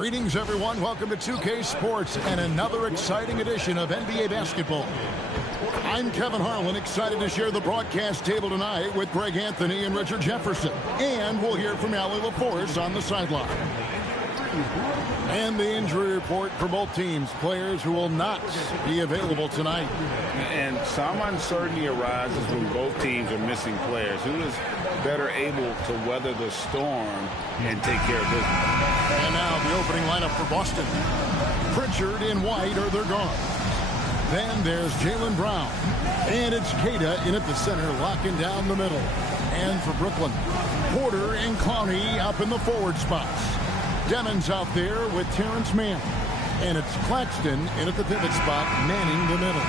Greetings, everyone. Welcome to 2K Sports and another exciting edition of NBA basketball. I'm Kevin Harlan, excited to share the broadcast table tonight with Greg Anthony and Richard Jefferson. And we'll hear from Allie LaForce on the sideline. And the injury report for both teams, players who will not be available tonight. And some uncertainty arises when both teams are missing players. Who is better able to weather the storm and take care of business? And now the opening lineup for Boston. Pritchard and White are their guards. Then there's Jaylen Brown. And it's Queta in at the center, locking down the middle. And for Brooklyn, Porter and Clowney up in the forward spots. Demon's out there with Terrence Mann. And it's Claxton in at the pivot spot, manning the middle.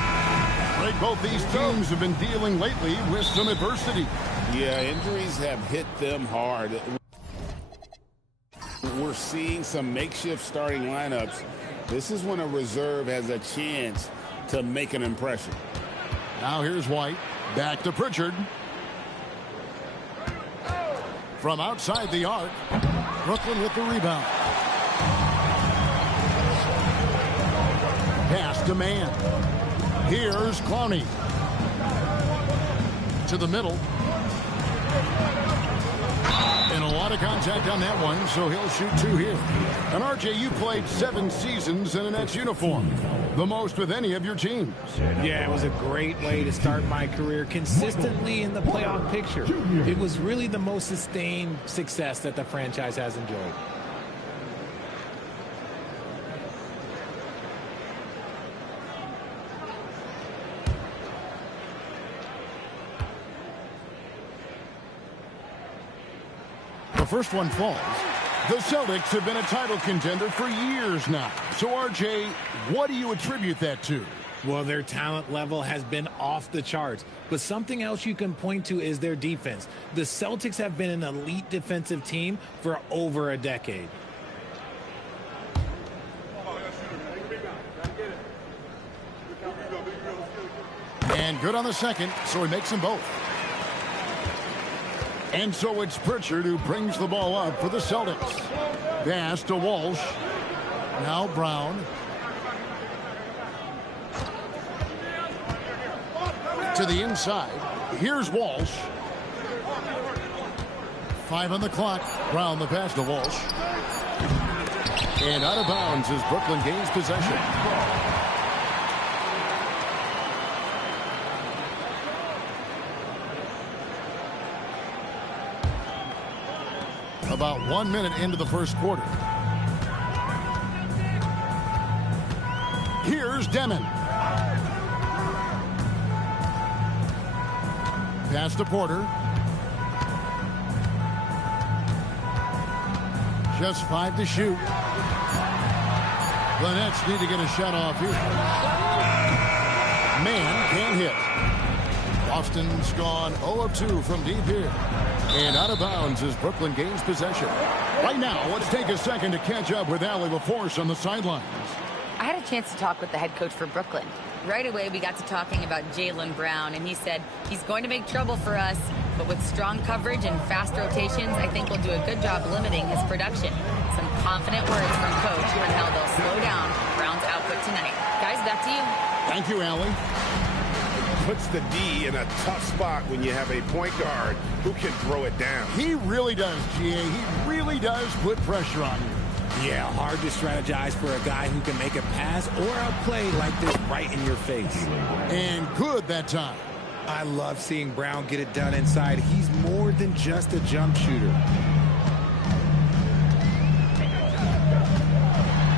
Right, both these teams have been dealing lately with some adversity. Yeah, injuries have hit them hard. We're seeing some makeshift starting lineups. This is when a reserve has a chance to make an impression. Now here's White. Back to Pritchard. From outside the arc, Brooklyn with the rebound. Pass to Mann. Here's Clowney. To the middle. And a lot of contact on that one, so he'll shoot two here. And RJ, you played 7 seasons in a Nets uniform. The most with any of your teams. Yeah, it was a great way to start my career consistently in the playoff picture. It was really the most sustained success that the franchise has enjoyed. The first one falls. The Celtics have been a title contender for years now. So, RJ, what do you attribute that to? Well, their talent level has been off the charts. But something else you can point to is their defense. The Celtics have been an elite defensive team for over a decade. And good on the second, so he makes them both. And so it's Pritchard who brings the ball up for the Celtics. Pass to Walsh. Now Brown. To the inside. Here's Walsh. 5 on the clock. Brown the pass to Walsh. And out of bounds as Brooklyn gains possession. About 1 minute into the first quarter. Here's Demon. Pass to Porter. Just 5 to shoot. The Nets need to get a shot off here. Man can't hit. Boston's gone 0 of 2 from deep here. And out of bounds as Brooklyn gains possession. Right now, let's take a second to catch up with Allie LaForce on the sidelines. I had a chance to talk with the head coach for Brooklyn. Right away, we got to talking about Jaylen Brown, and he said he's going to make trouble for us, but with strong coverage and fast rotations, I think we'll do a good job limiting his production. Some confident words from coach on how they'll slow down Brown's output tonight. Guys, back to you. Thank you, Allie. Puts the D in a tough spot when you have a point guard who can throw it down. He really does, GA. He really does put pressure on you. Yeah, hard to strategize for a guy who can make a pass or a play like this right in your face. And good that time. I love seeing Brown get it done inside. He's more than just a jump shooter.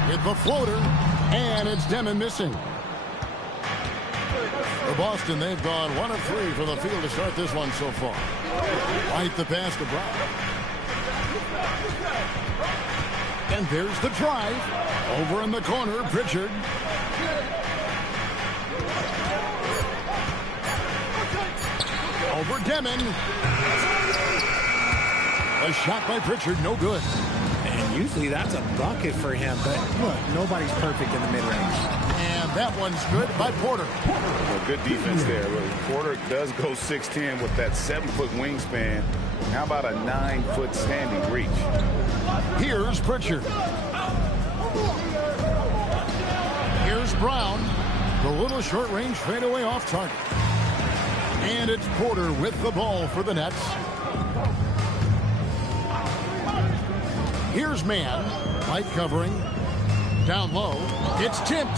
Hit the floater, and it's Demon missing. For Boston, they've gone 1 of 3 from the field to start this one so far. White the pass to Brown. And there's the drive. Over in the corner, Pritchard. Over Demon. A shot by Pritchard, no good. And usually that's a bucket for him, but look, nobody's perfect in the mid-range. And that one's good by Porter. Well, good defense there. Look, Porter does go 6'10" with that 7-foot wingspan. How about a 9-foot standing reach? Here's Pritchard. short-range fadeaway off target. And it's Porter with the ball for the Nets. Here's man. Light covering. Down low. It's tipped.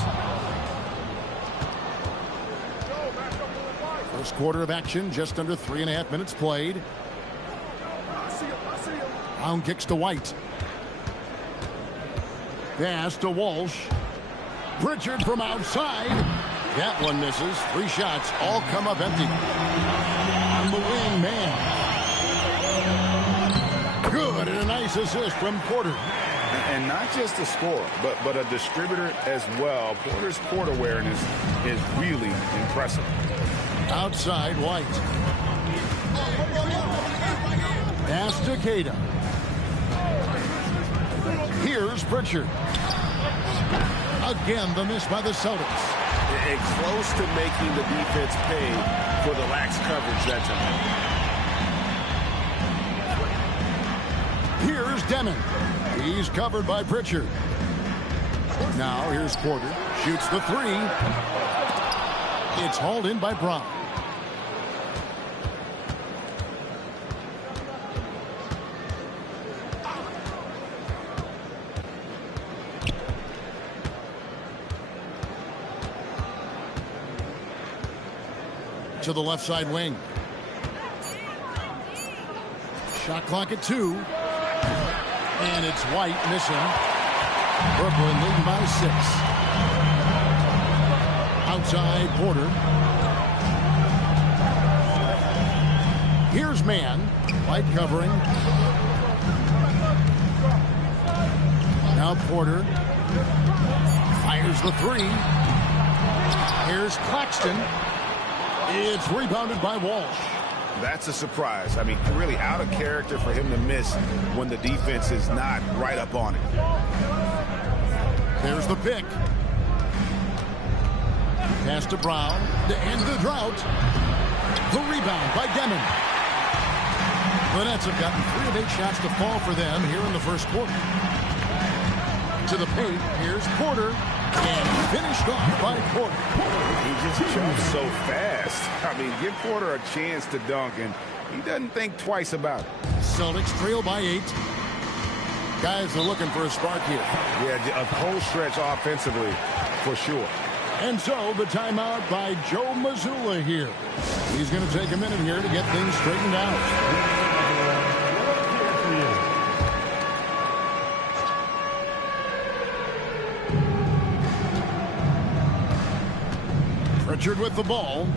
First quarter of action, just under 3.5 minutes played. Brown kicks to White. Pass to Walsh. Pritchard from outside. That one misses. 3 shots all come up empty. On the wing, man. Good, and a nice assist from Porter. And not just a scorer, but a distributor as well. Porter's court awareness is really impressive. Outside, White. Pass to Queta. Here's Pritchard. Again, the miss by the Celtics. And close to making the defense pay for the lax coverage that time. Here's Demon. He's covered by Pritchard. Now here's Porter. Shoots the 3. It's hauled in by Brown. To the left side wing. Shot clock at 2. And it's White missing. Brooklyn leading by 6. Outside, Porter. Here's man. White covering. Now Porter. Fires the 3. Here's Claxton. It's rebounded by Walsh. That's a surprise. I mean, really out of character for him to miss when the defense is not right up on it. There's the pick. Pass to Brown to end the drought. The rebound by Demon. The Nets have gotten 3 of 8 shots to fall for them here in the first quarter. To the paint, here's Porter. And finished off by Porter. He just jumps so fast. I mean, give Porter a chance to dunk, and he doesn't think twice about it. Celtics trail by 8. Guys are looking for a spark here. Yeah, a whole stretch offensively, for sure. And so the timeout by Joe Mazzulla here. He's going to take a minute here to get things straightened out. Pritchard with the ball.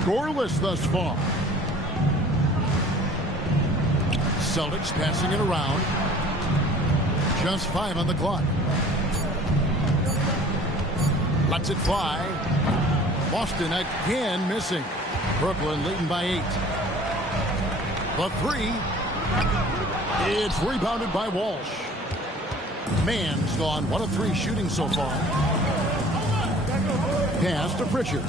Scoreless thus far. Celtics passing it around. Just 5 on the clock. Lets it fly. Boston again missing. Brooklyn leading by 8. The 3. It's rebounded by Walsh. Mann's gone 1 of 3 shooting so far. Pass to Pritchard.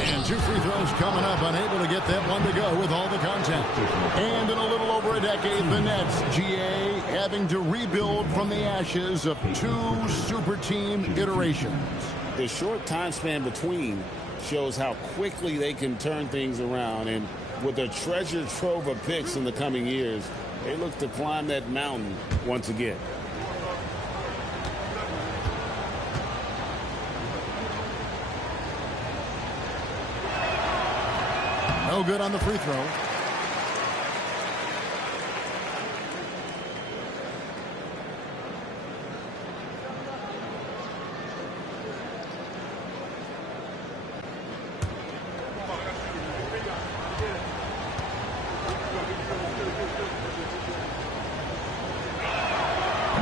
And 2 free throws coming up, unable to get that one to go with all the contact. And in a little over a decade, the Nets, GA, having to rebuild from the ashes of 2 super team iterations. The short time span between shows how quickly they can turn things around, and with a treasure trove of picks in the coming years, they look to climb that mountain once again. No good on the free throw.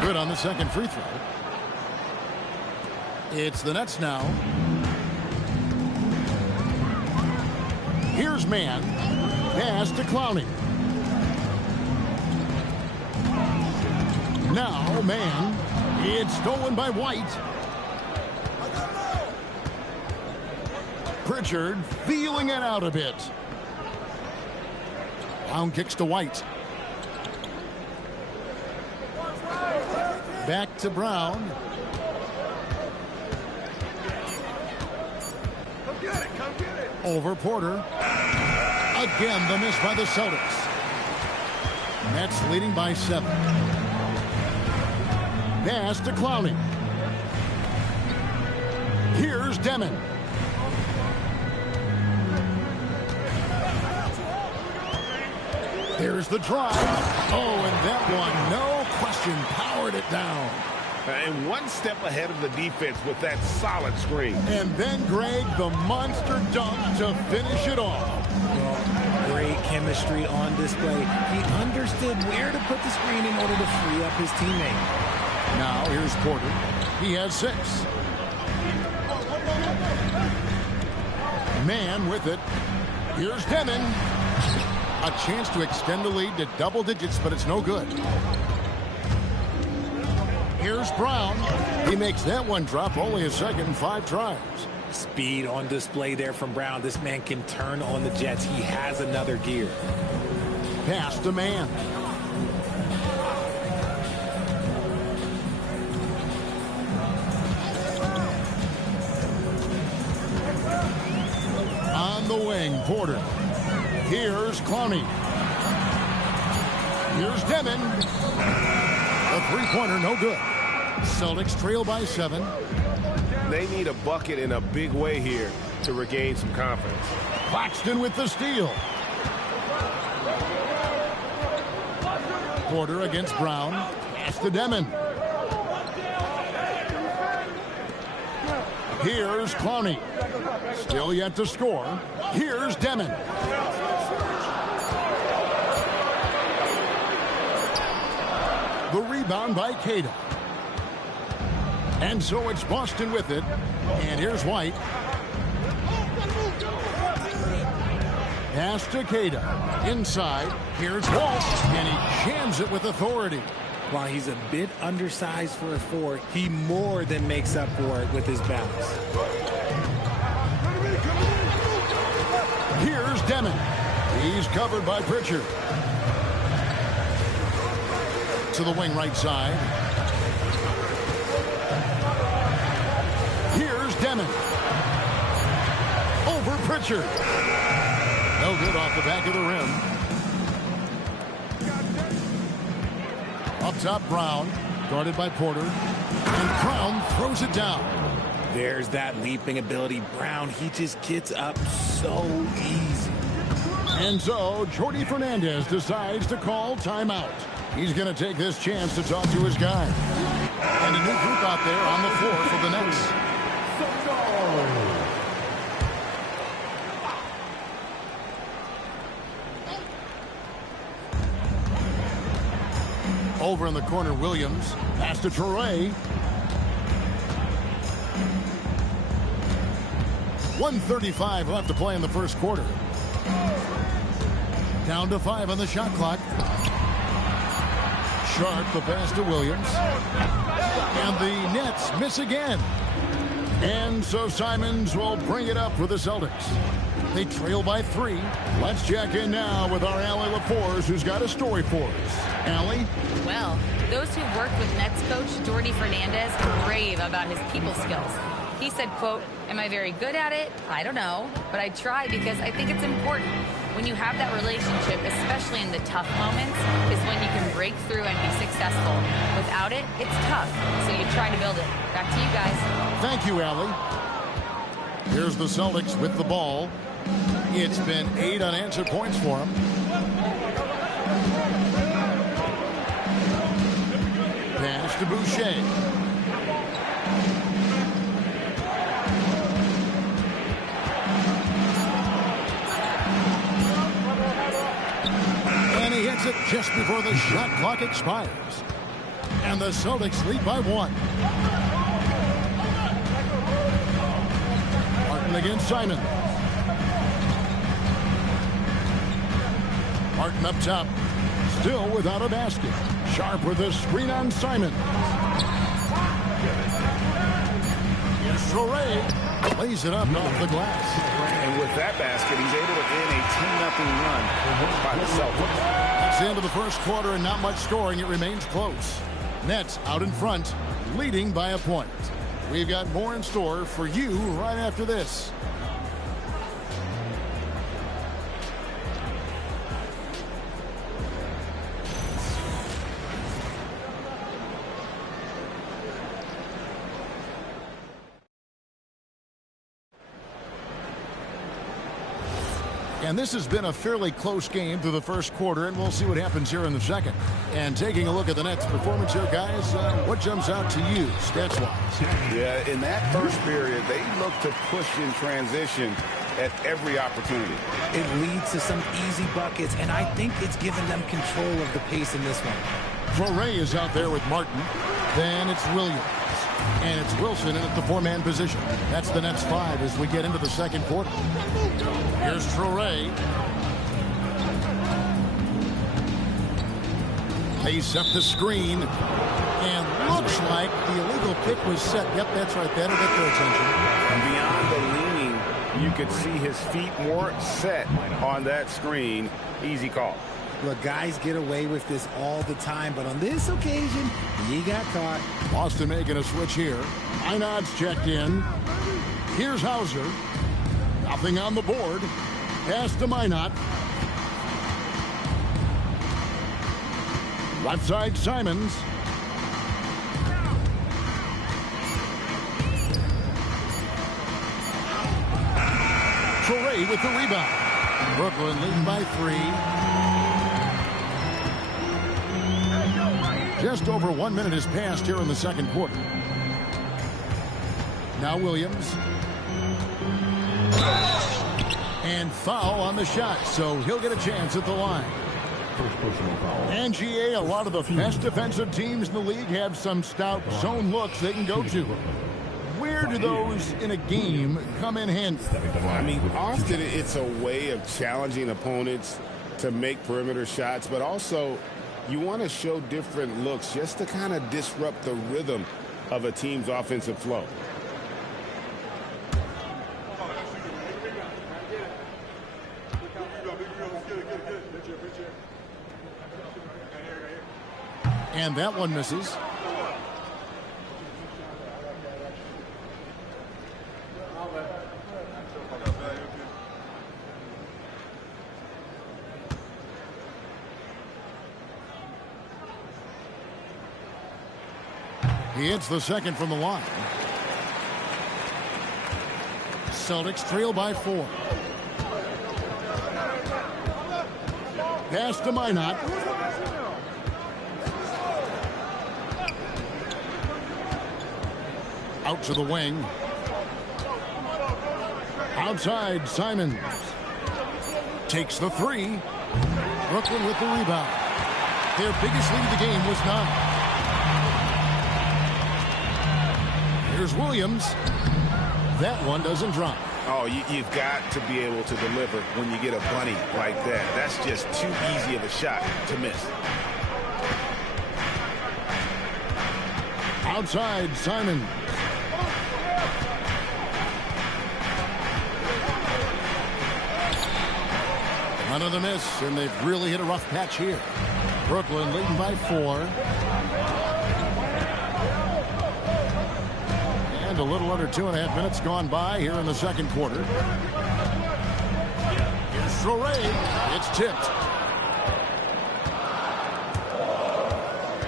Good on the second free throw. It's the Nets now. Here's man. Pass to Clowney. Now man. It's stolen by White. Pritchard feeling it out a bit. Brown kicks to White. Back to Brown. Come get it. Come get it. Over Porter. Again, the miss by the Celtics. Nets leading by 7. Pass to Clowney. Here's Demon. There's the drive. Oh, and that one, no question, powered it down. And one step ahead of the defense with that solid screen. And then, Greg, the monster dunk to finish it off. Great chemistry on display. He understood where to put the screen in order to free up his teammate. Now, here's Porter. He has 6. Man with it. Here's Demon. A chance to extend the lead to double digits, but it's no good. Here's Brown. He makes that one drop, only a second and 5 tries. Speed on display there from Brown. This man can turn on the Jets. He has another gear. Pass to Man. On the wing, Porter. Here's Clowney. Here's Demon. A three-pointer, no good. Celtics trail by 7. They need a bucket in a big way here to regain some confidence. Claxton with the steal. Porter against Brown. Pass to Demon. Here's Clowney. Still yet to score. Here's Demon. The rebound by Queta. And so it's Boston with it. And here's White. Pass to Queta. Inside. Here's Walt. And he jams it with authority. While he's a bit undersized for a 4, he more than makes up for it with his bounce. Here's Demon. He's covered by Pritchard. To the wing right side. Here's Demon. Over Pritchard. No good off the back of the rim. Up top, Brown. Guarded by Porter. And Brown throws it down. There's that leaping ability. Brown, he just gets up so easy. And so, Jordi Fernandez decides to call timeout. He's going to take this chance to talk to his guy. And a new group out there on the floor for the Nets. Over in the corner, Williams. Pass to Torrey. 1:35 left to play in the first quarter. Down to 5 on the shot clock. Sharp the pass to Williams. And the Nets miss again. And so Simons will bring it up for the Celtics. They trail by 3. Let's check in now with our Allie LaForce, who's got a story for us. Allie? Well, those who've worked with Nets coach Jordi Fernandez rave about his people skills. He said, quote, "Am I very good at it? I don't know, but I try because I think it's important. When you have that relationship, especially in the tough moments, is when you can break through and be successful. Without it, it's tough, so you try to build it." Back to you guys. Thank you, Allie. Here's the Celtics with the ball. It's been 8 unanswered points for them. Pass to Boucher. And he hits it just before the shot clock expires. And the Celtics lead by 1. Martin against Simon. Martin up top. Still without a basket. Sharp with a screen on Simon. Here's Torrey. Lays it up off the glass. And with that basket, he's able to end a 10-0 run by the Celtics. It's the end of the first quarter and not much scoring. It remains close. Nets out in front, leading by a point. We've got more in store for you right after this. And this has been a fairly close game through the first quarter, and we'll see what happens here in the second. And taking a look at the Nets' performance here, guys, what jumps out to you, stats-wise? Yeah, in that first period, they look to push in transition at every opportunity. It leads to some easy buckets, and I think it's given them control of the pace in this one. Fleury is out there with Martin. Then it's Williams. And it's Wilson in at the four-man position. That's the Nets 5 as we get into the second quarter. Here's Fleury. Pace up the screen. And looks like the illegal kick was set. Yep, that's right. That'll get their attention. And beyond the leaning, you could see his feet more set on that screen. Easy call. Look, guys get away with this all the time, but on this occasion, he got caught. Boston making a switch here. Einad's checked in. Here's Hauser. Nothing on the board. Pass to Minot. Left side, Simons. Torrey with the rebound. Brooklyn leading by 3. Just over 1 minute has passed here in the second quarter. Now Williams. And foul on the shot, so he'll get a chance at the line. And GA, a lot of the best defensive teams in the league have some stout zone looks they can go to. Where do those in a game come in handy? I mean, often it's a way of challenging opponents to make perimeter shots, but also you want to show different looks just to kind of disrupt the rhythm of a team's offensive flow. And that one misses. He hits the second from the line. Celtics trail by 4. Pass to Minot. Out to the wing. Outside, Simons. Takes the 3. Brooklyn with the rebound. Their biggest lead of the game was 9. Here's Williams. That one doesn't drop. Oh, you've got to be able to deliver when you get a bunny like that. That's just too easy of a shot to miss. Outside, Simon. Another miss, and they've really hit a rough patch here. Brooklyn leading by 4. And a little under 2.5 minutes gone by here in the second quarter. Here's Fleury. It's tipped.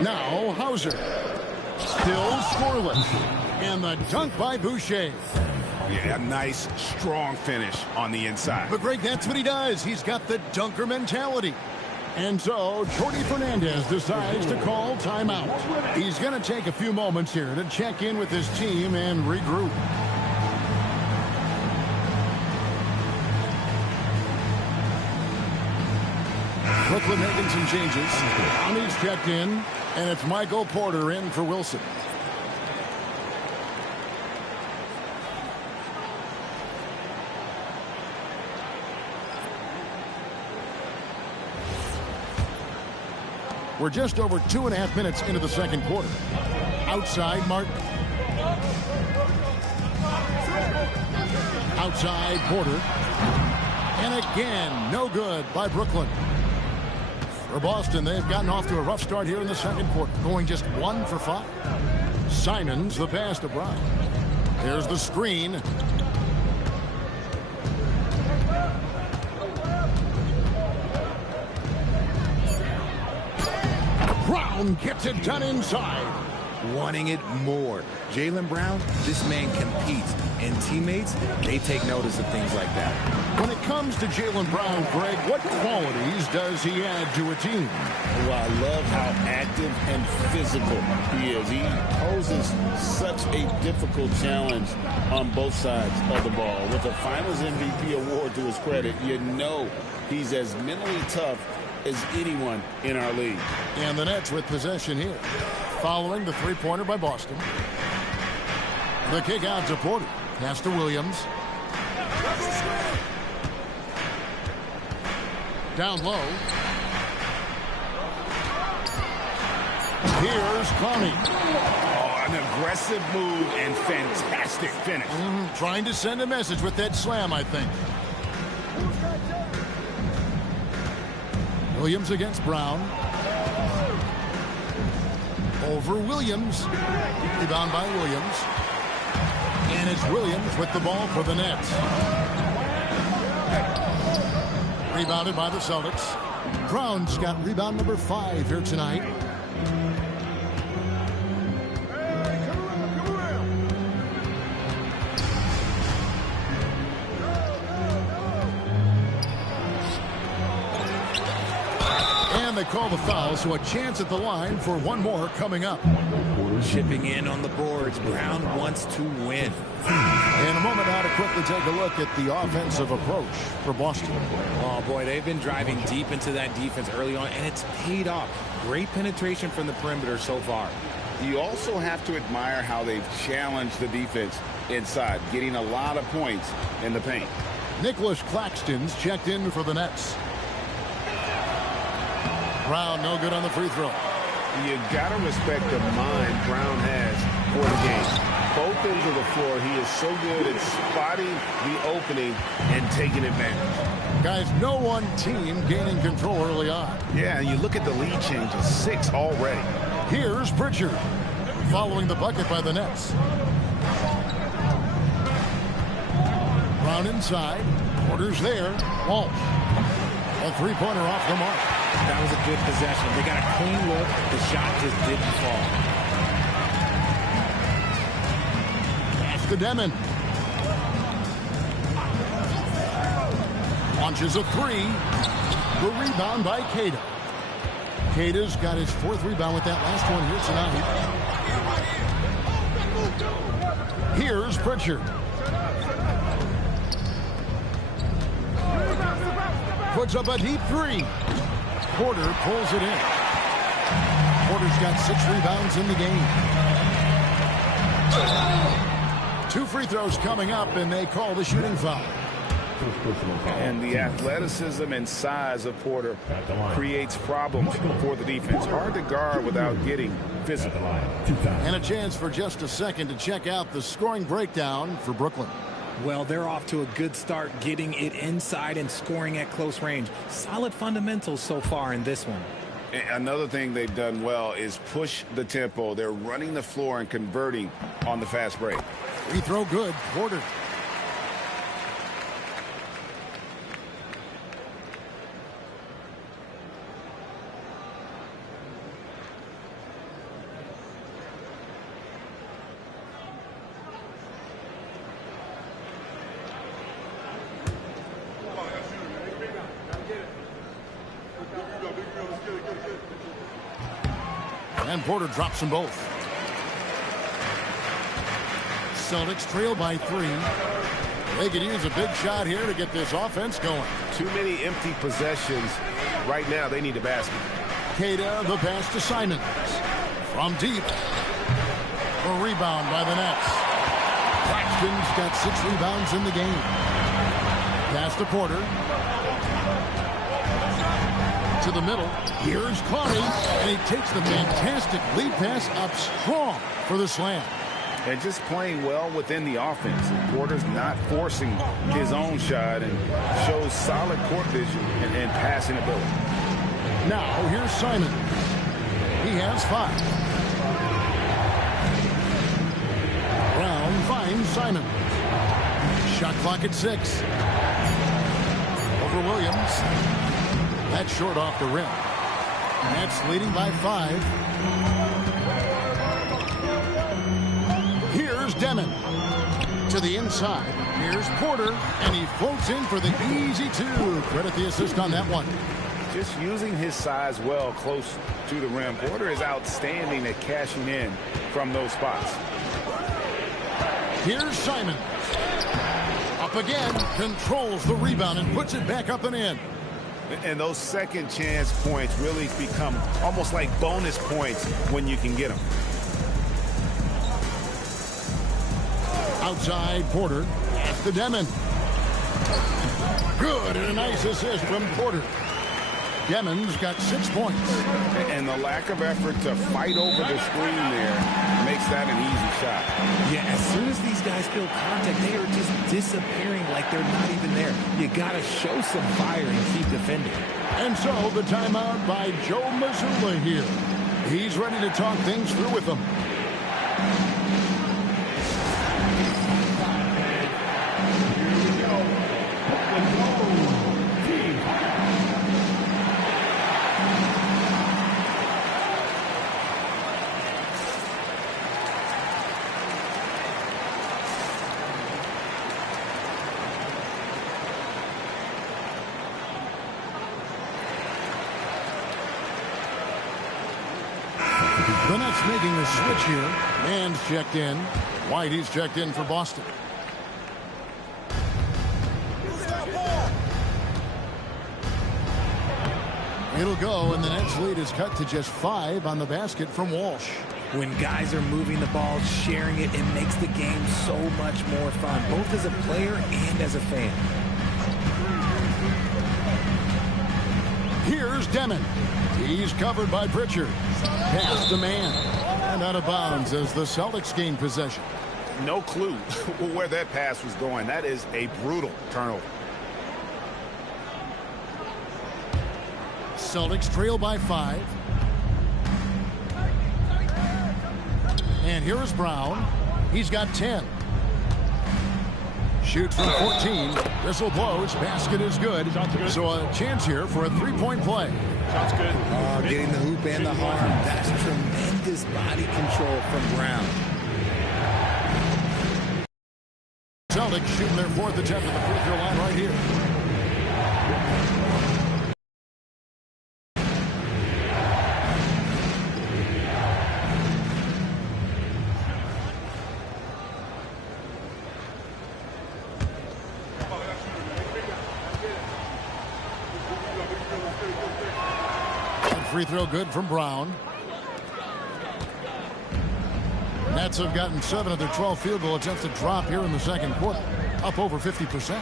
Now Hauser. Still scoreless. And the dunk by Boucher. Yeah, a nice, strong finish on the inside. But Greg, that's what he does. He's got the dunker mentality. And so Jordi Fernandez decides to call timeout. He's going to take a few moments here to check in with his team and regroup. Brooklyn making some changes. Ami's checked in, and it's Michael Porter in for Wilson. We're just over 2.5 minutes into the second quarter. Outside, Martin. Outside, Porter. And again, no good by Brooklyn. For Boston, they've gotten off to a rough start here in the second quarter, going just 1 for 5. Simons the pass to Brown. There's the screen. Brown gets it done inside. Wanting it more. Jaylen Brown, this man competes, and teammates, they take notice of things like that. When it comes to Jaylen Brown, Greg, what qualities does he add to a team? Well, I love how active and physical he is. He poses such a difficult challenge on both sides of the ball. With a Finals MVP award to his credit, you know he's as mentally tough as anyone in our league. And the Nets with possession here. Following the three-pointer by Boston. The kick out to Porter. Pass to Williams. Down low. Here's Conley. Oh, an aggressive move and fantastic finish. Trying to send a message with that slam, I think. Williams against Brown. Over Williams. Rebound by Williams. And it's Williams with the ball for the Nets. Rebounded by the Celtics. Brown's got rebound number 5 here tonight. And they call the foul, so a chance at the line for one more coming up. Chipping in on the boards. Brown wants to win. In a moment now to quickly take a look at the offensive approach for Boston. Oh, boy, they've been driving deep into that defense early on, and it's paid off. Great penetration from the perimeter so far. You also have to admire how they've challenged the defense inside, getting a lot of points in the paint. Nicholas Claxton's checked in for the Nets. Brown no good on the free throw. You got to respect the mind Brown has for the game. Both ends of the floor, he is so good at spotting the opening and taking advantage. Guys, no one team gaining control early on. Yeah, and you look at the lead changes, 6 already. Here's Pritchard following the bucket by the Nets. Brown inside. Porter's there. Walsh. A three-pointer off the mark. That was a good possession. They got a clean look. The shot just didn't fall. Pass to Demon. Launches a 3. The rebound by Queta. Queta's got his 4th rebound with that last one here tonight. Here's Pritchard. Puts up a deep 3. Porter pulls it in. Porter's got 6 rebounds in the game. 2 free throws coming up, and they call the shooting foul. And the athleticism and size of Porter creates problems for the defense. Hard to guard without getting physical. And a chance for just a second to check out the scoring breakdown for Brooklyn. Well, they're off to a good start getting it inside and scoring at close range. Solid fundamentals so far in this one. Another thing they've done well is push the tempo. They're running the floor and converting on the fast break. Free throw good. Porter. And Porter drops them both. Celtics trail by 3. They could use a big shot here to get this offense going. Too many empty possessions. Right now, they need a basket. Queta, the pass to Simons. From deep. A rebound by the Nets. Claxton's got 6 rebounds in the game. Pass to Porter. To the middle. Here's Conley, and he takes the fantastic lead pass up strong for the slam. And just playing well within the offense. Porter's not forcing his own shot and shows solid court vision and passing ability. Now here's Simon. He has 5. Brown finds Simon. Shot clock at 6. Over Williams. That's short off the rim. Nets leading by 5. Here's Demon. To the inside. Here's Porter. And he floats in for the easy 2. Credit the assist on that one. Just using his size well close to the rim. Porter is outstanding at cashing in from those spots. Here's Simon. Up again. Controls the rebound and puts it back up and in. And those second chance points really become almost like bonus points when you can get them. Outside Porter. Pass to Demon. Good, and a nice assist from Porter. Demon's got 6 points. And the lack of effort to fight over the screen there makes that an easy shot. Yeah, as soon as these guys feel contact, they are just disappearing like they're not even there. You got to show some fire and keep defending. And so the timeout by Joe Mazzulla here. He's ready to talk things through with them. The Nets making a switch here. Man's checked in. White, he's checked in for Boston. It'll go, and the Nets lead is cut to just 5 on the basket from Walsh. When guys are moving the ball, sharing it, it makes the game so much more fun, both as a player and as a fan. Here's Demon. He's covered by Pritchard. Pass to Man. And out of bounds as the Celtics gain possession. No clue where that pass was going. That is a brutal turnover. Celtics trail by 5. And here is Brown. He's got 10. Shoots from 14. Whistle blows. Basket is good. So a chance here for a 3-point play. Sounds good. Getting the hoop and the harm. That's tremendous body control from Brown. Celtics shooting their 4th attempt at the free throw line right here. Free throw good from Brown. Nets have gotten 7 of their 12 field goal attempts to drop here in the second quarter, up over 50%.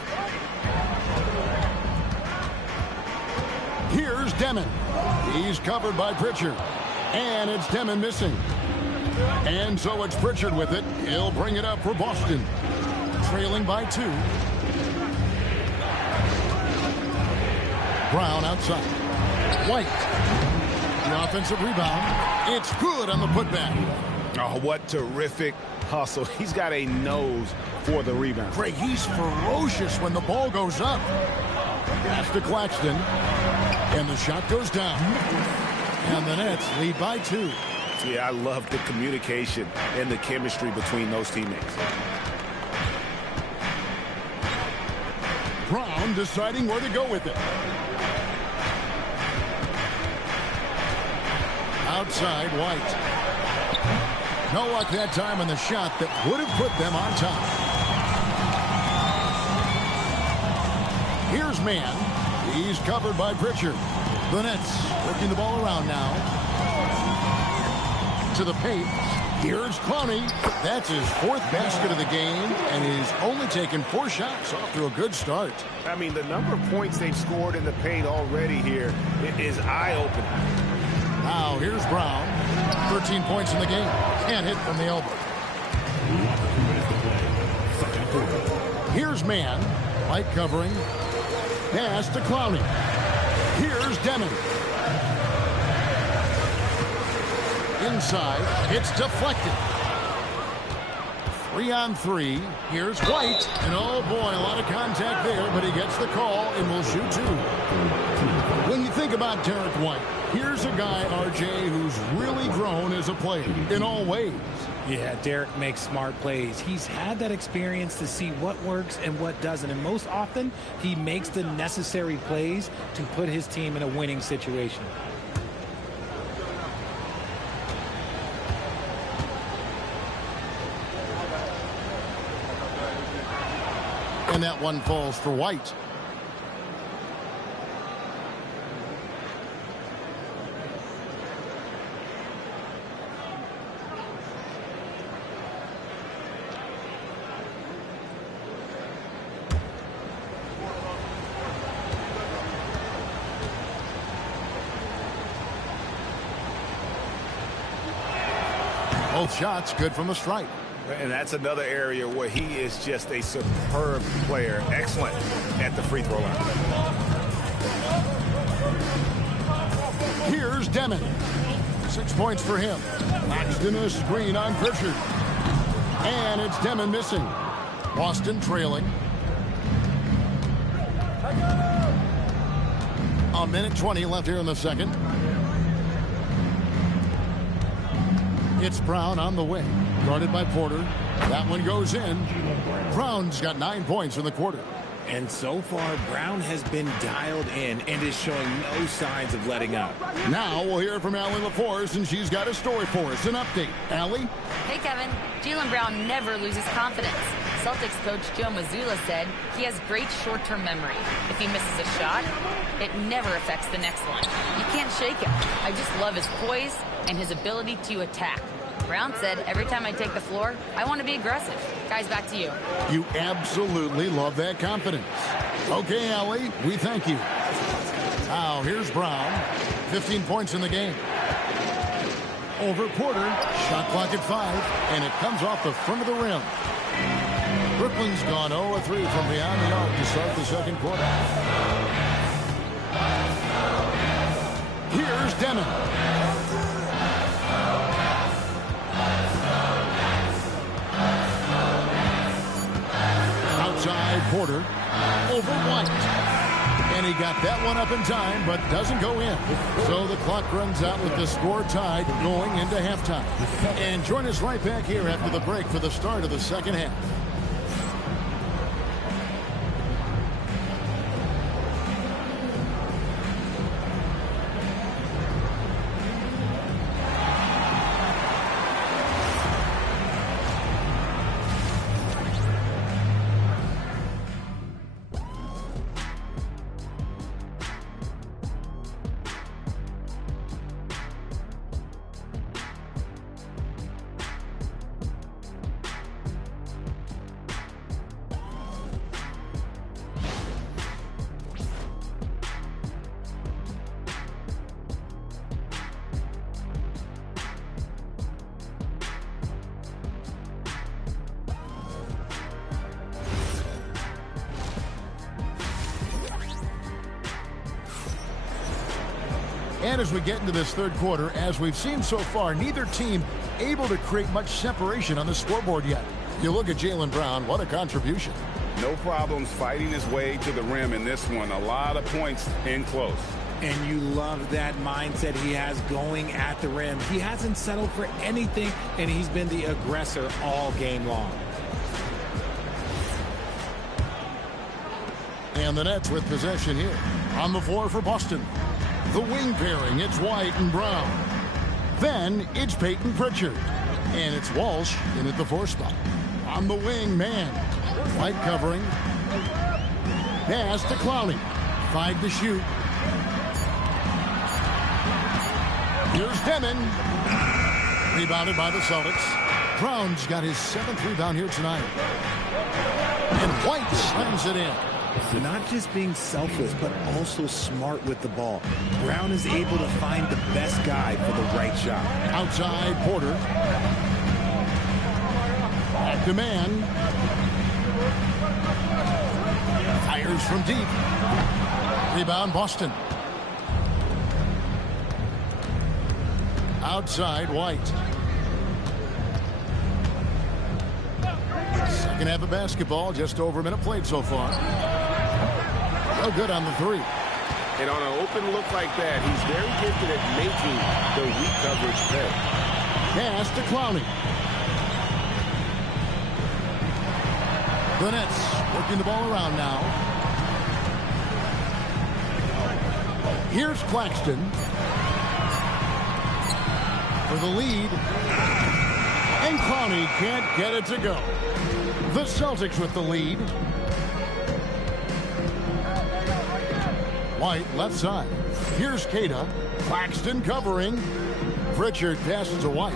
Here's Demon. He's covered by Pritchard. And it's Demon missing. And so it's Pritchard with it. He'll bring it up for Boston. Trailing by 2. Brown outside. White. The offensive rebound. It's good on the putback. Oh, what terrific hustle. He's got a nose for the rebound. Craig, he's ferocious when the ball goes up. Pass to Claxton. And the shot goes down. And the Nets lead by 2. Yeah, I love the communication and the chemistry between those teammates. Brown deciding where to go with it. Outside, White. No luck that time on the shot that would have put them on top. Here's Man. He's covered by Pritchard. The Nets working the ball around now. To the paint. Here's Clowney. That's his 4th basket of the game, and he's only taken 4 shots off to a good start. I mean, the number of points they've scored in the paint already here is eye-opening. Now, here's Brown. 13 points in the game. Can't hit from the elbow. Here's Man. Light covering. Pass to Clowney. Here's Demon. Inside, it's deflected. 3-on-3. Here's White. And oh boy, a lot of contact there, but he gets the call and will shoot two. When you think about Derek White, here's a guy, RJ, who's really grown as a player in all ways. Yeah, Derek makes smart plays. He's had that experience to see what works and what doesn't. And most often, he makes the necessary plays to put his team in a winning situation. And that one falls for White. Both shots good from the stripe. And that's another area where he is just a superb player. Excellent at the free throw line. Here's Demon. 6 points for him. Latched in a screen on Pritchard. And it's Demon missing. Boston trailing. A minute 20 left here in the second. It's Brown on the wing. Guarded by Porter. That one goes in. Brown's got 9 points in the quarter. And so far, Brown has been dialed in and is showing no signs of letting up. Now we'll hear from Allie LaForce, and she's got a story for us. An update. Allie? Hey, Kevin. Jaylen Brown never loses confidence. Celtics coach Joe Mazzulla said he has great short-term memory. If he misses a shot, it never affects the next one. You can't shake him. I just love his poise and his ability to attack. Brown said, every time I take the floor, I want to be aggressive. Guys, back to you. You absolutely love that confidence. Okay, Allie, we thank you. Now, here's Brown. 15 points in the game. Over Porter. Shot clock at 5, and it comes off the front of the rim. Brooklyn's gone 0-3 from beyond the arc to start the second quarter. Here's Demon. Outside Porter. Over White. And he got that one up in time, but doesn't go in. So the clock runs out with the score tied going into halftime. And join us right back here after the break for the start of the second half. And as we get into this third quarter, as we've seen so far, neither team able to create much separation on the scoreboard yet. You look at Jaylen Brown, what a contribution. No problems fighting his way to the rim in this one. A lot of points in close. And you love that mindset he has going at the rim. He hasn't settled for anything, and he's been the aggressor all game long. And the Nets with possession here. On the floor for Boston. The wing pairing, it's White and Brown. Then it's Peyton Pritchard. And it's Walsh in at the 4 spot. On the wing, man. White covering. Pass to Clowney. 5 to shoot. Here's Demon. Rebounded by the Celtics. Brown's got his 7th rebound here tonight. And White slams it in. Not just being selfless, but also smart with the ball. Brown is able to find the best guy for the right shot. Outside Porter. At demand. Fires from deep. Rebound Boston. Outside, White. Second half of basketball, just over a minute played so far. No good on the three. And on an open look like that, he's very gifted at making the weak coverage pay. Pass to Clowney. The Nets working the ball around now. Here's Claxton for the lead. And Clowney can't get it to go. The Celtics with the lead. White left side. Here's Queta. Claxton covering. Pritchard passes to White.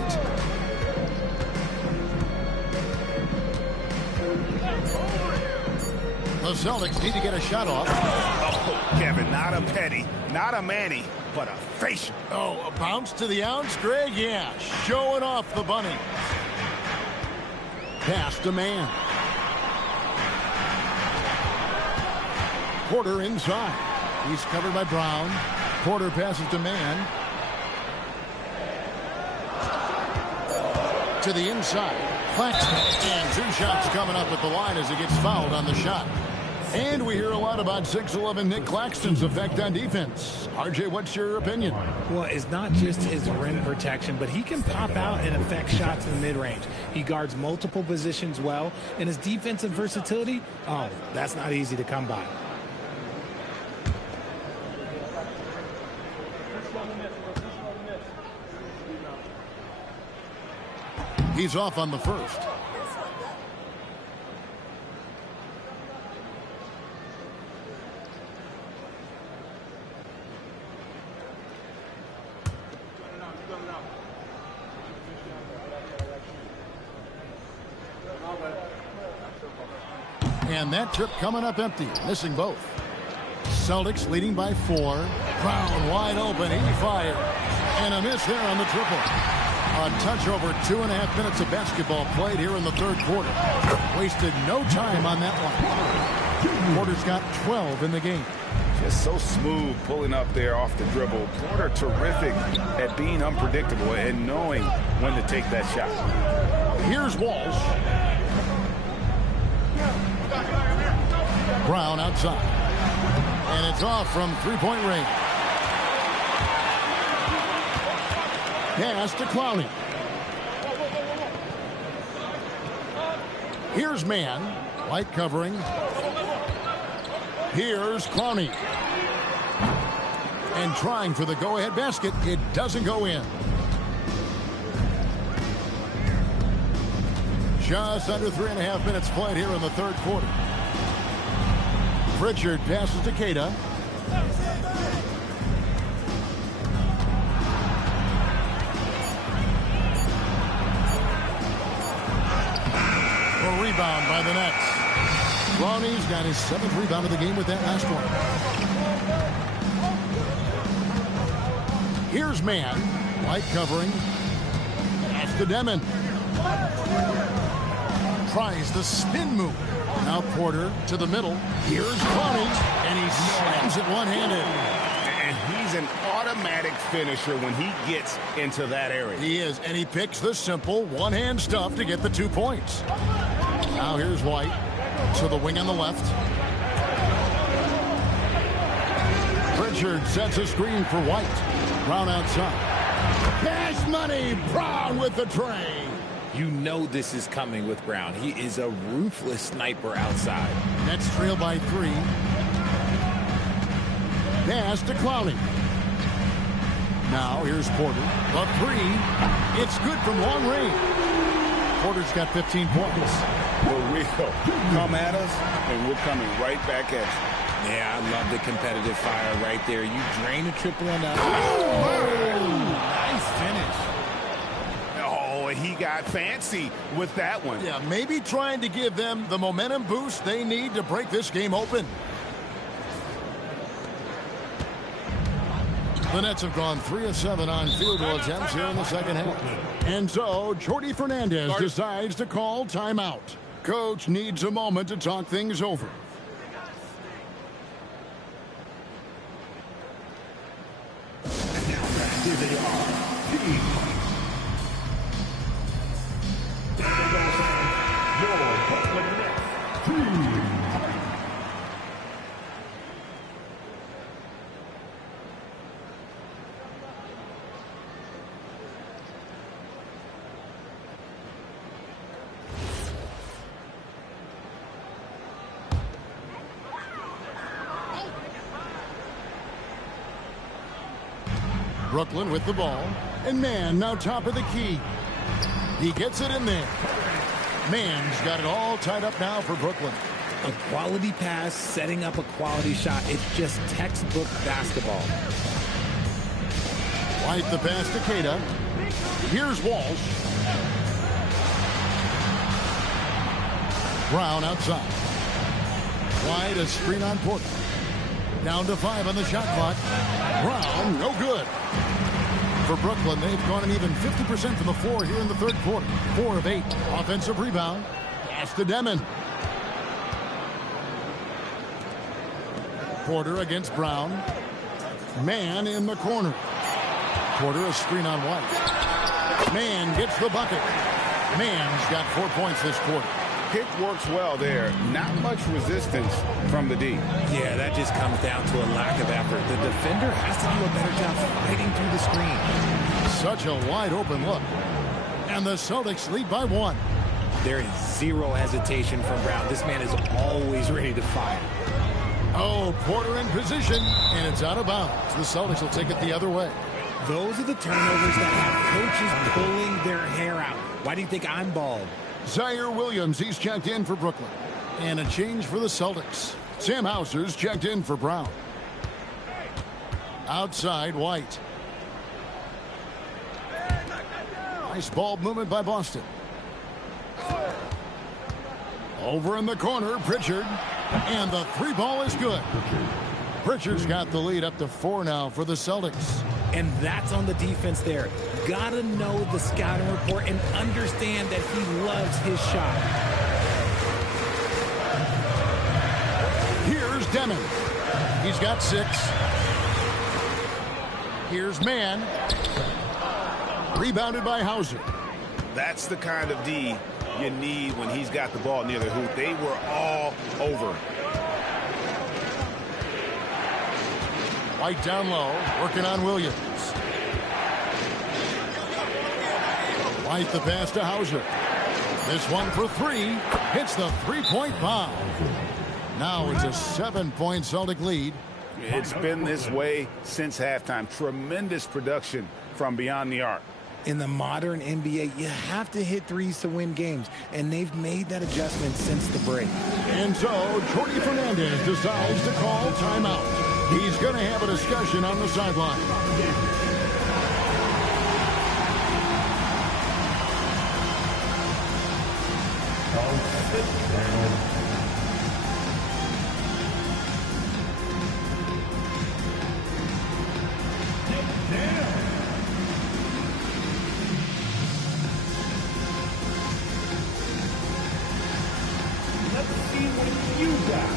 The Celtics need to get a shot off. Oh, Kevin, not a petty, not a Manny, but a facial. Oh, a bounce to the ounce, Greg? Yeah, showing off the bunny. Pass to man. Porter inside. He's covered by Brown. Porter passes to man. To the inside. Claxton. And 2 shots coming up at the line as he gets fouled on the shot. And we hear a lot about 6'11" Nick Claxton's effect on defense. RJ, what's your opinion? Well, it's not just his rim protection, but he can pop out and affect shots in the mid-range. He guards multiple positions well, and his defensive versatility, oh, that's not easy to come by. He's off on the first. And that trip coming up empty, missing both. Celtics leading by 4. Brown wide open, he fired. And a miss there on the triple. A touch over 2.5 minutes of basketball played here in the third quarter. Wasted no time on that one. Porter's got 12 in the game. Just so smooth pulling up there off the dribble. Porter terrific at being unpredictable and knowing when to take that shot. Here's Walsh. Brown outside. And it's off from three-point range. Pass to Clowney. Here's man. White covering. Here's Clowney. And trying for the go-ahead basket. It doesn't go in. Just under 3.5 minutes played here in the third quarter. Pritchard passes to Queta. A rebound by the Nets. Clowney's got his 7th rebound of the game with that last one. Here's man. White covering. That's to Demon. Tries the spin move. Now Porter to the middle. Here's Clowney, and he slams it one-handed. And he's an automatic finisher when he gets into that area. He is, and he picks the simple one-hand stuff to get the 2 points. Now here's White to the wing on the left. Pritchard sets a screen for White. Brown outside. Cash money, Brown with the tray. You know this is coming with Brown. He is a ruthless sniper outside. Nets trail by 3. Pass to Clowney. Now here's Porter. The 3. It's good from long range. Porter's got 15 points. For real. Come at us, and we're coming right back at you. Yeah, I love the competitive fire right there. You drain a triple and Nice finish. Oh, he got fancy with that one. Yeah, maybe trying to give them the momentum boost they need to break this game open. The Nets have gone 3 of 7 on field goal attempts here in the second half. And so, Jordi Fernandez decides to call timeout. Coach needs a moment to talk things over. Here they are, Brooklyn with the ball. And Mann now top of the key. He gets it in there. Mann's got it all tied up now for Brooklyn. A quality pass, setting up a quality shot. It's just textbook basketball. White the pass to Queta. Here's Walsh. Brown outside. White a screen on Porter. Down to 5 on the shot clock. Brown, no good. For Brooklyn, they've gone an even 50% from the floor here in the third quarter. 4 of 8. Offensive rebound. Pass to Demon. Porter against Brown. Mann in the corner. Porter a screen on White. Mann gets the bucket. Mann's got 4 points this quarter. Pick works well there. Not much resistance from the D. Yeah, that just comes down to a lack of effort. The defender has to do a better job fighting through the screen. Such a wide open look. And the Celtics lead by 1. There is zero hesitation from Brown. This man is always ready to fire. Oh, Porter in position, and it's out of bounds. The Celtics will take it the other way. Those are the turnovers that have coaches pulling their hair out. Why do you think I'm bald? Zaire Williams, he's checked in for Brooklyn. And a change for the Celtics. Sam Hauser's checked in for Brown. Outside, White. Nice ball movement by Boston. Over in the corner, Pritchard. And the 3 ball is good. Pritchard's got the lead up to 4 now for the Celtics. And that's on the defense there. Gotta know the scouting report and understand that he loves his shot. Here's Demon. He's got 6. Here's Mann. Rebounded by Hauser. That's the kind of D you need when he's got the ball near the hoop. They were all over. White down low, working on Williams. White the pass to Hauser. This one for 3. Hits the 3-point bomb. Now it's a 7-point Celtic lead. It's been this way since halftime. Tremendous production from beyond the arc. In the modern NBA, you have to hit threes to win games, and they've made that adjustment since the break. And so, Jordi Fernandez decides to call timeout. He's going to have a discussion on the sideline. Let's see what you got.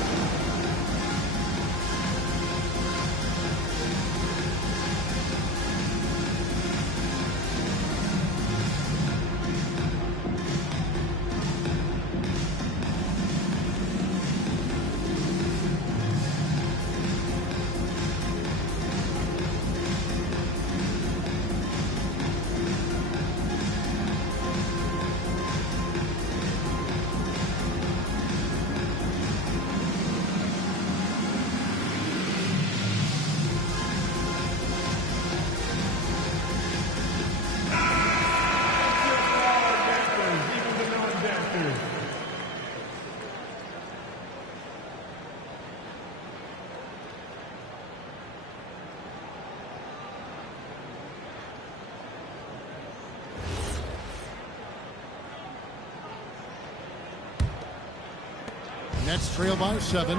Nets trail by 7.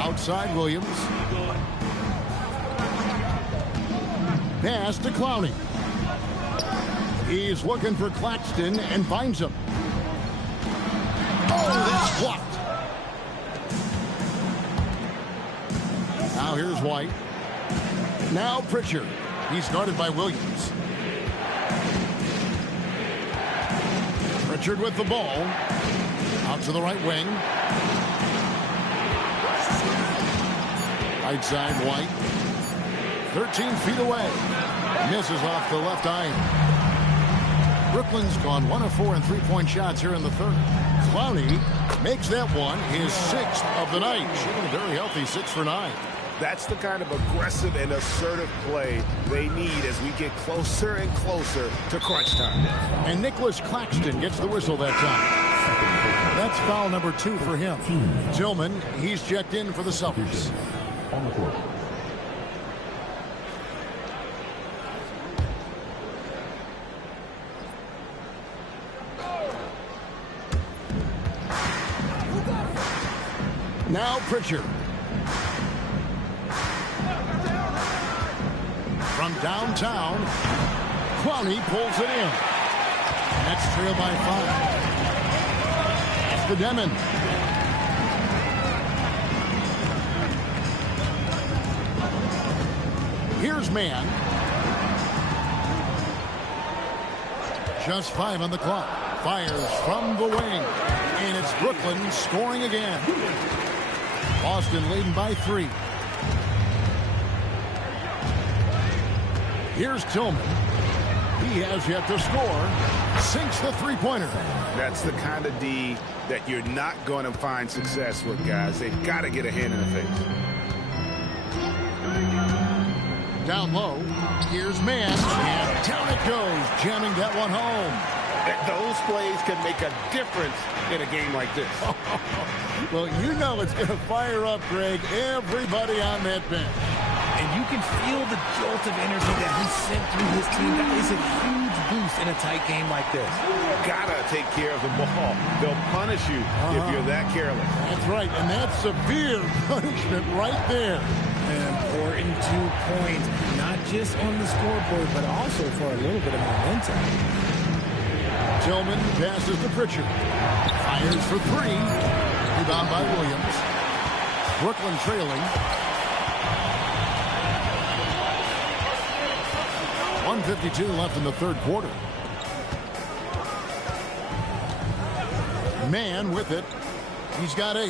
Outside Williams. Pass to Clowney. He's looking for Claxton and finds him. Oh, that's blocked. Now here's White. Now Pritchard. He's guarded by Williams. Pritchard with the ball. Out to the right wing. Right side, White. 13 feet away. Misses off the left iron. Brooklyn's gone 1 of 4 in three-point shots here in the third. Clowney makes that one his 6th of the night. Shooting very healthy, 6 for 9. That's the kind of aggressive and assertive play they need as we get closer and closer to crunch time. And Nicholas Claxton gets the whistle that time. That's foul number 2 for him. Tillman, he's checked in for the Celtics. On the court. Now Pritchard. From downtown, Clowney pulls it in. That's trailed by 5. That's the Demon. Here's man. Just 5 on the clock. Fires from the wing. And it's Brooklyn scoring again. Boston leading by 3. Here's Tillman. He has yet to score. Sinks the three-pointer. That's the kind of D that you're not going to find success with, guys. They've got to get a hand in the face. Down low. Here's man. And down it goes. Jamming that one home. Those plays can make a difference in a game like this. Well, you know it's going to fire up, Greg, everybody on that bench. And you can feel the jolt of energy that he sent through his team. That is a huge boost in a tight game like this. Gotta take care of the ball. They'll punish you if you're that careless. That's right, and that's severe punishment right there. An important 2 points, not just on the scoreboard, but also for a little bit of momentum. Tillman passes to Pritchard. Fires for 3. Rebound by Williams. Brooklyn trailing. 1:52 left in the third quarter. Man with it. He's got 8.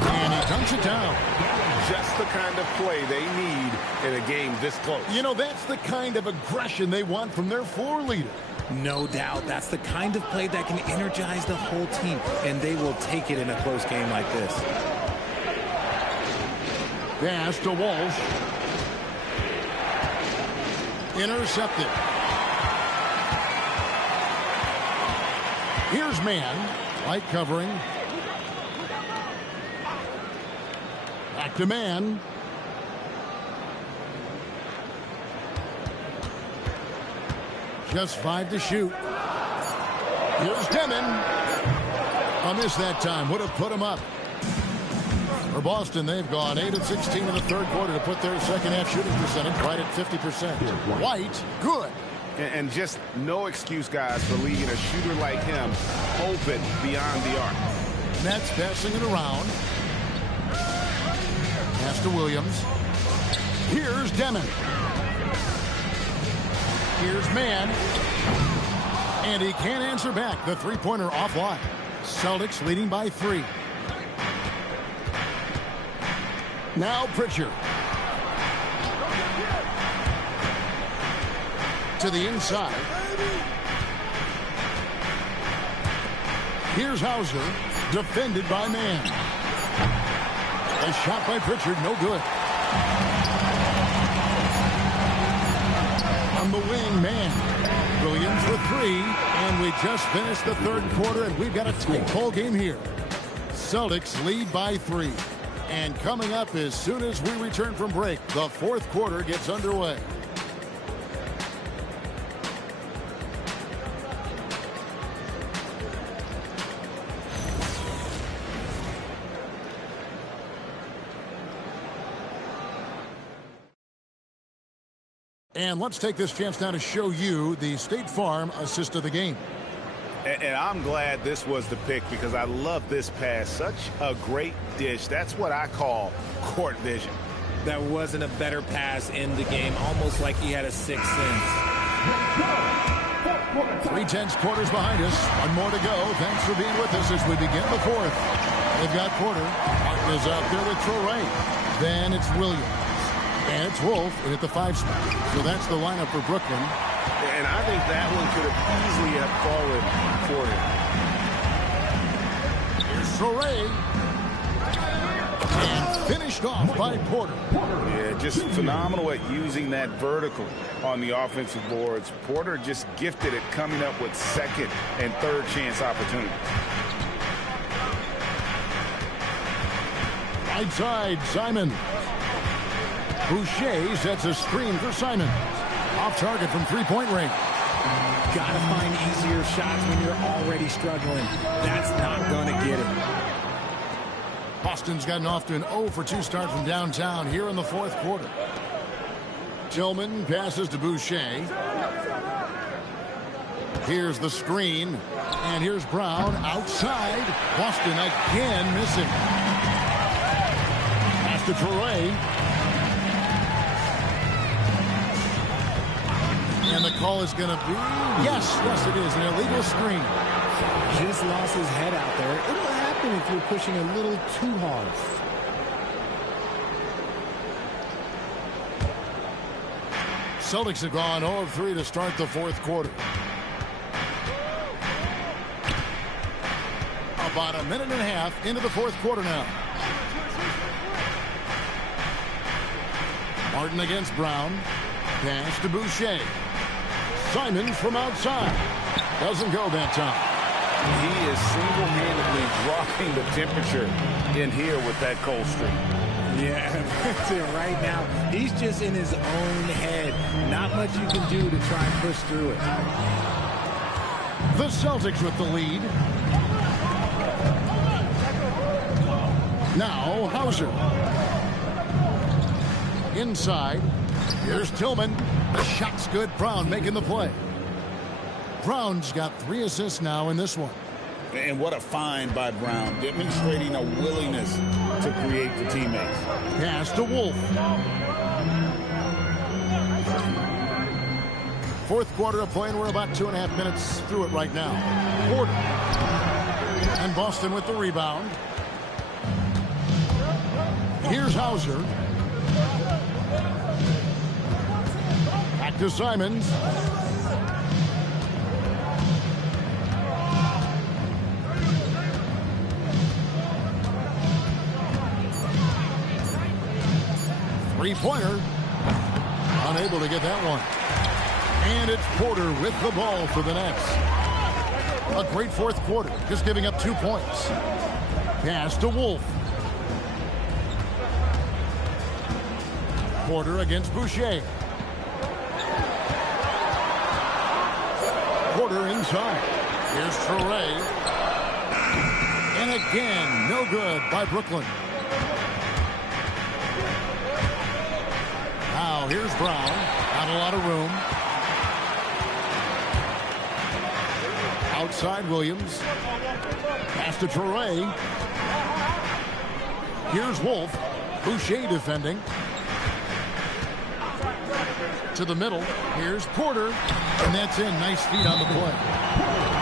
And he dunks it down. Just the kind of play they need in a game this close. You know, that's the kind of aggression they want from their floor leader. No doubt. That's the kind of play that can energize the whole team, and they will take it in a close game like this. Pass to Walsh. Intercepted. Here's man. Light covering. Back to man. Just 5 to shoot. Here's Demon. A miss that time. Would have put him up. For Boston, they've gone 8 of 16 in the third quarter to put their second half shooting percentage right at 50%. White, good. And just no excuse, guys, for leaving a shooter like him open beyond the arc. Nets passing it around. Pass to Williams. Here's Demon. Here's man. And he can't answer back. The three-pointer offline. Celtics leading by 3. Now Pritchard. To the inside. Here's Hauser. Defended by man. A shot by Pritchard. No good. On the wing, man. Williams for 3. And we just finished the third quarter, and we've got a tight ball game here. Celtics lead by 3. And coming up as soon as we return from break, the fourth quarter gets underway. And let's take this chance now to show you the State Farm assist of the game. And I'm glad this was the pick because I love this pass. Such a great dish. That's what I call court vision. That wasn't a better pass in the game, almost like he had a sixth sense. 3/10 quarters behind us. One more to go. Thanks for being with us as we begin the fourth. They've got Porter. Martin is out there with Torrey. Then it's Williams. And it's Wolf in at the 5 spot. So that's the lineup for Brooklyn. And I think that one could have easily have fallen for him. Here's Torrey. And finished off by Porter. Yeah, just phenomenal at using that vertical on the offensive boards. Porter just gifted at coming up with second and third chance opportunities. Right side, Simon. Boucher sets a screen for Simon. Off target from three-point range. Gotta find easier shots when you're already struggling. That's not gonna get it. Boston's gotten off to an 0 for 2 start from downtown here in the fourth quarter. Tillman passes to Boucher. Here's the screen. And here's Brown outside. Boston again missing. Pass to Torrey. And the call is going to be, yes, it is, an illegal screen. Just lost his head out there. It'll happen if you're pushing a little too hard. Celtics have gone 0 of 3 to start the fourth quarter. About a minute and a half into the fourth quarter now. Martin against Brown. Pass to Boucher. Simon from outside. Doesn't go that time. He is single-handedly dropping the temperature in here with that cold streak. Yeah, that's it right now. He's just in his own head. Not much you can do to try and push through it. The Celtics with the lead. Now Hauser. Inside. Here's Tillman. The shot's good. Brown making the play. Brown's got 3 assists now in this one. And what a find by Brown, demonstrating a willingness to create for teammates. Pass to Wolf. Fourth quarter of play, and we're about 2.5 minutes through it right now. Porter. And Boston with the rebound. Here's Hauser. Back to Simons. Three-pointer. Unable to get that one. And it's Porter with the ball for the Nets. A great fourth quarter, just giving up 2 points. Pass to Wolf. Porter against Boucher. Porter inside. Here's Torrey. And again, no good by Brooklyn. Now here's Brown. Not a lot of room. Outside Williams. Pass to Torrey. Here's Wolf. Boucher defending. To the middle. Here's Porter. And that's in. Nice feed on the play.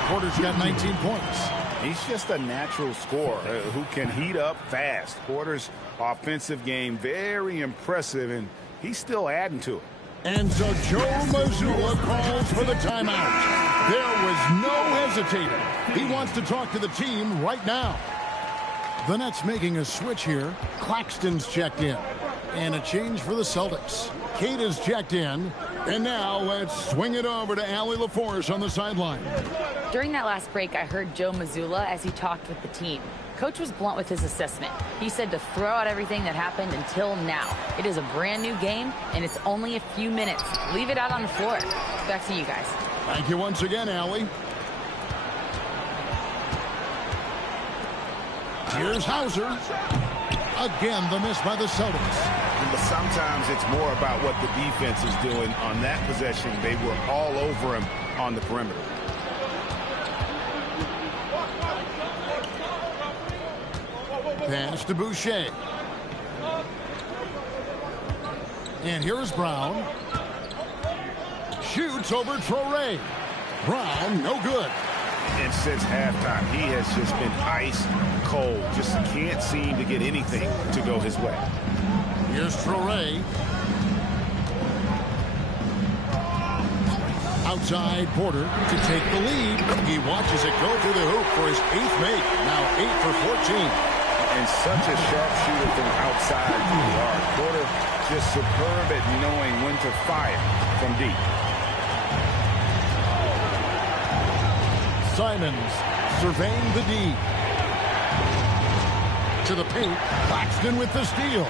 Porter's got 19 points. He's just a natural scorer who can heat up fast. Porter's offensive game, very impressive, and he's still adding to it. And so Joe Mazzulla calls for the timeout. There was no hesitating. He wants to talk to the team right now. The Nets making a switch here. Claxton's checked in. And a change for the Celtics. Kate is checked in. And now let's swing it over to Allie LaForce on the sideline. During that last break, I heard Joe Mazzulla as he talked with the team. Coach was blunt with his assessment. He said to throw out everything that happened until now. It is a brand new game, and it's only a few minutes. Leave it out on the floor. Back to you guys. Thank you once again, Allie. Here's Hauser. Again, the miss by the Celtics. But sometimes it's more about what the defense is doing on that possession. They were all over him on the perimeter. Pass to Boucher. And here's Brown. Shoots over Torrey. Brown, no good. And since halftime, he has just been ice cold. Just can't seem to get anything to go his way. Here's Torrey. Outside Porter to take the lead. He watches it go through the hoop for his 8th make. Now 8 for 14. And such a sharp shooter from outside the arc. Porter just superb at knowing when to fire from deep. Simons surveying the D. To the paint. Claxton with the steal.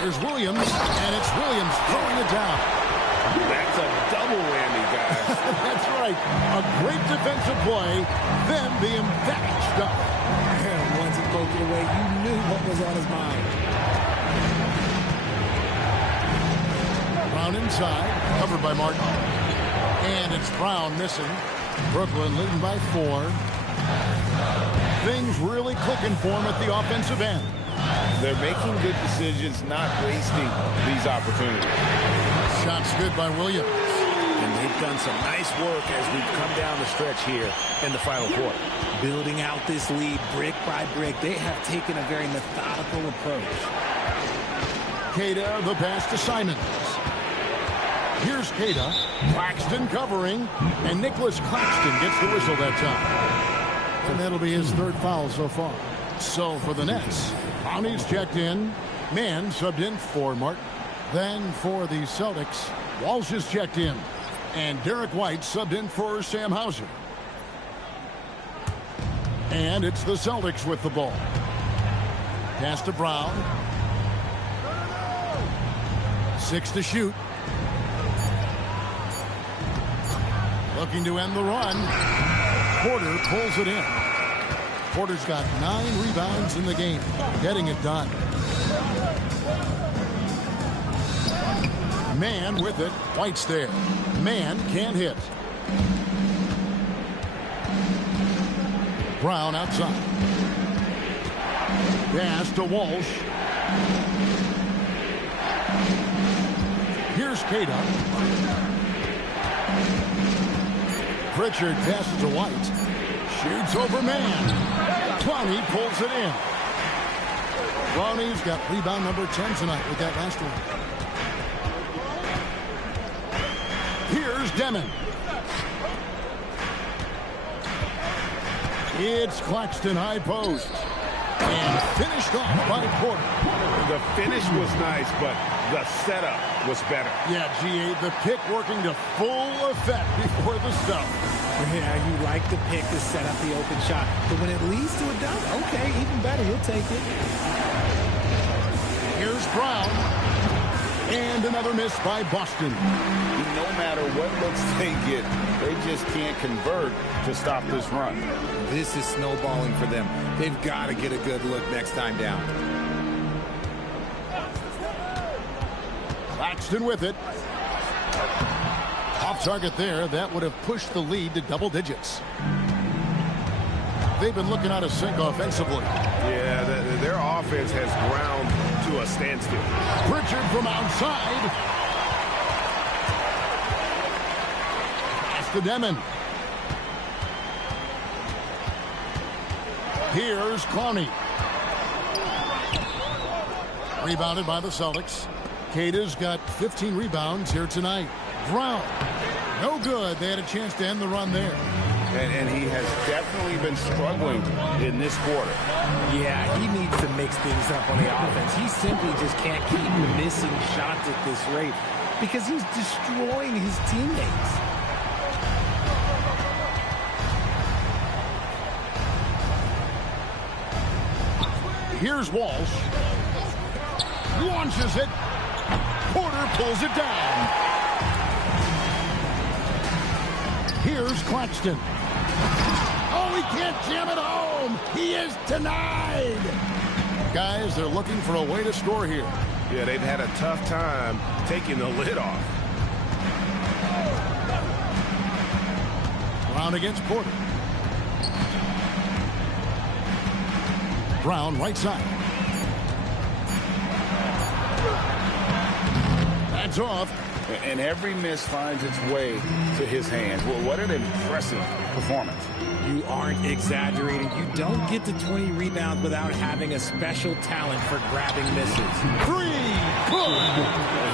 Here's Williams, and it's Williams throwing it down. That's a double whammy, guys. That's right. A great defensive play, then the emphatic stuff. Once he poked it away, you knew what was on his mind. Brown inside, covered by Martin. And it's Brown missing. Brooklyn leading by 4. Things really clicking for him at the offensive end. They're making good decisions, not wasting these opportunities. Shots good by Williams. And they've done some nice work as we've come down the stretch here in the final quarter. Building out this lead brick by brick. They have taken a very methodical approach. Queta, the pass to Simons. Here's Queta. Claxton covering. And Nicholas Claxton gets the whistle that time. And that'll be his 3rd foul so far. So for the Nets, Brownie's checked in. Mann subbed in for Martin. Then for the Celtics, Walsh is checked in. And Derek White subbed in for Sam Hauser. And it's the Celtics with the ball. Pass to Brown. 6 to shoot. Looking to end the run. Porter pulls it in. Porter's got 9 rebounds in the game, getting it done. Mann with it. White's there. Mann can't hit. Brown outside. Pass to Walsh. Here's Queta. Pritchard passes to White. Shoots over Mann. Clowney pulls it in. Clowney's got rebound number 10 tonight with that last one. Here's Demon. It's Claxton high post. And finished off by Porter. The finish was nice, but the setup was better. Yeah, G8, the pick working to full effect before the stuff. Yeah, you like the pick to set up the open shot. But when it leads to a dunk, okay, even better, he'll take it. Here's Brown. And another miss by Boston. No matter what looks they get, they just can't convert to stop this run. This is snowballing for them. They've got to get a good look next time down. Claxton with it. Off target there. That would have pushed the lead to double digits. They've been looking out of sync offensively. Yeah, their offense has ground to a standstill. Pritchard from outside. Pass to Demon. Here's Clowney. Rebounded by the Celtics. Queta's got 15 rebounds here tonight. Brown. No good. They had a chance to end the run there. And he has definitely been struggling in this quarter. Yeah, he needs to mix things up on the offense. He simply just can't keep missing shots at this rate because he's destroying his teammates. Here's Walsh. Launches it. Porter pulls it down. Here's Claxton. Oh, he can't jam it home. He is denied. Guys, they're looking for a way to score here. Yeah, they've had a tough time taking the lid off. Brown against Porter. Brown right side. That's off. And every miss finds its way to his hands. Well, what an impressive performance. You aren't exaggerating. You don't get to 20 rebounds without having a special talent for grabbing misses. 3. Good.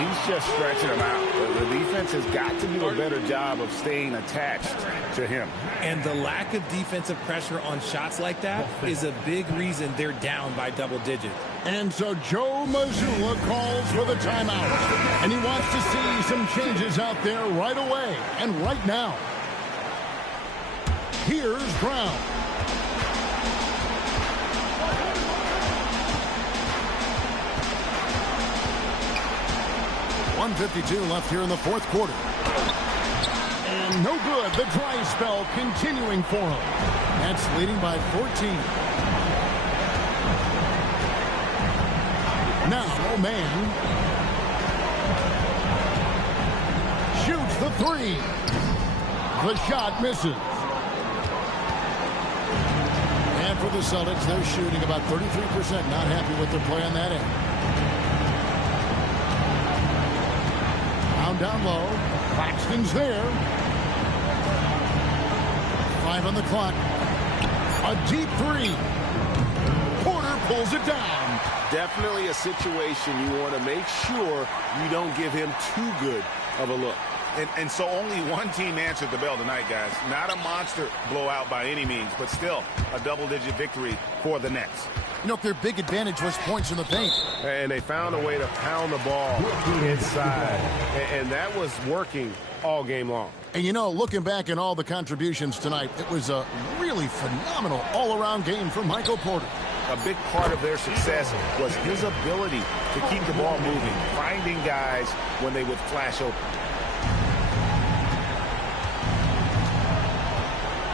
He's just stretching them out. The defense has got to do a better job of staying attached to him. And the lack of defensive pressure on shots like that is a big reason they're down by double digits. And so Joe Mazzulla calls for the timeout. And he wants to see some changes out there right away and right now. Here's Brown. .152 left here in the fourth quarter. And no good. The dry spell continuing for him. That's leading by 14. Now, man. Shoots the 3. The shot misses. And for the Celtics, they're shooting about 33%. Not happy with their play on that end. Down low. Claxton's there. 5 on the clock. A deep 3. Porter pulls it down. Definitely a situation you want to make sure you don't give him too good of a look. And so only one team answered the bell tonight, guys. Not a monster blowout by any means, but still a double-digit victory for the Nets. You know, their big advantage was points in the paint. And they found a way to pound the ball inside. And that was working all game long. And, you know, looking back at all the contributions tonight, it was a really phenomenal all-around game from Michael Porter. A big part of their success was his ability to keep the ball moving, finding guys when they would flash open.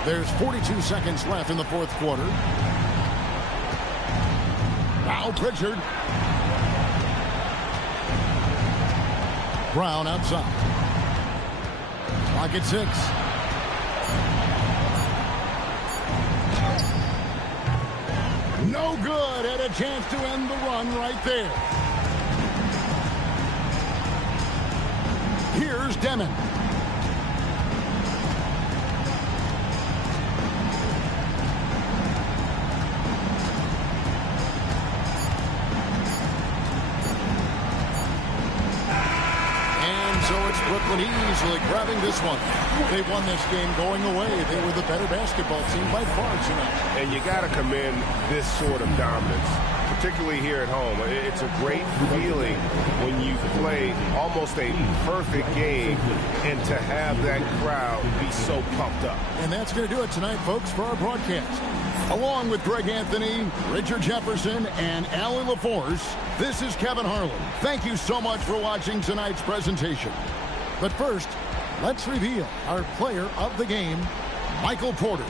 There's 42 seconds left in the fourth quarter. Now Pritchard. Brown outside. Clock at 6. No good. And a chance to end the run right there. Here's Demon. Brooklyn easily grabbing this one. They won this game going away. They were the better basketball team by far tonight. And you got to commend this sort of dominance, particularly here at home. It's a great feeling when you play almost a perfect game and to have that crowd be so pumped up. And that's going to do it tonight, folks, for our broadcast. Along with Greg Anthony, Richard Jefferson, and Allie LaForce, this is Kevin Harlan. Thank you so much for watching tonight's presentation. But first, let's reveal our player of the game, Michael Porter.